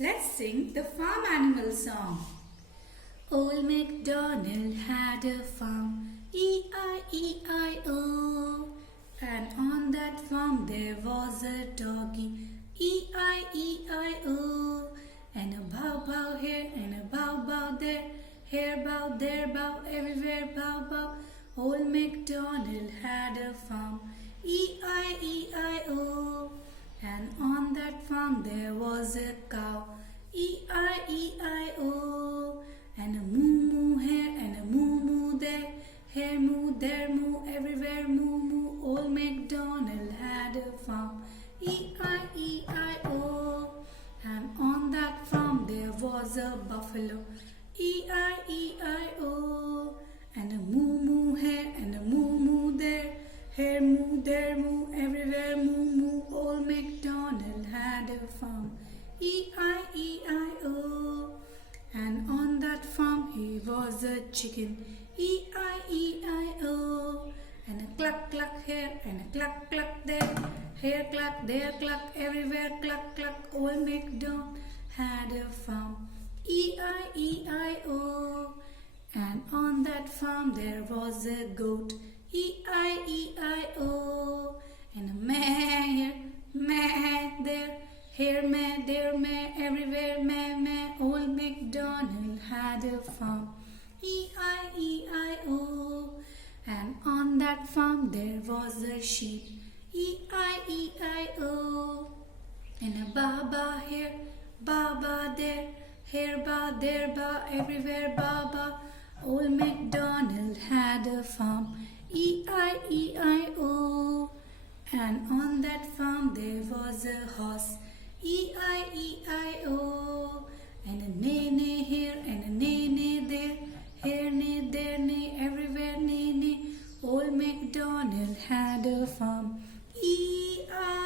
Let's sing the farm animal song. Old MacDonald had a farm, E-I-E-I-O. And on that farm there was a doggy, E-I-E-I-O. And a bow bow here and a bow bow there, here bow, there bow, everywhere bow bow. Old MacDonald had a farm, E-I-E-I-O. And on that farm there was a cow, E-I-E-I-O. And a moo moo here and a moo moo there, here moo, there moo, everywhere moo moo. Old MacDonald had a farm, E-I-E-I-O. And on that farm there was a buffalo, E-I-E-I-O. And a moo moo here and a moo moo there, here moo, there moo, everywhere moo moo. Old MacDonald had a farm, E-I-E-I-O. And on that farm he was a chicken, E-I-E-I-O. And a cluck cluck here and a cluck cluck there, here cluck, there cluck, everywhere cluck cluck. Old MacDonald had a farm, E-I-E-I-O. And on that farm there was a goat, E-I-E-I-O. And a meh here, meh there, here meh, there meh, everywhere meh meh. Old MacDonald had a farm, E-I-E-I-O. And on that farm there was a sheep, E-I-E-I-O. And a ba here, ba there, here ba, there ba, everywhere ba. Old MacDonald had a farm, E-I-E-I-O. And on that farm there was a horse, E-I-E-I-O. And a neigh here and a neigh there, here neigh, there neigh, everywhere neigh. Old MacDonald had a farm, E-I-E-I-O.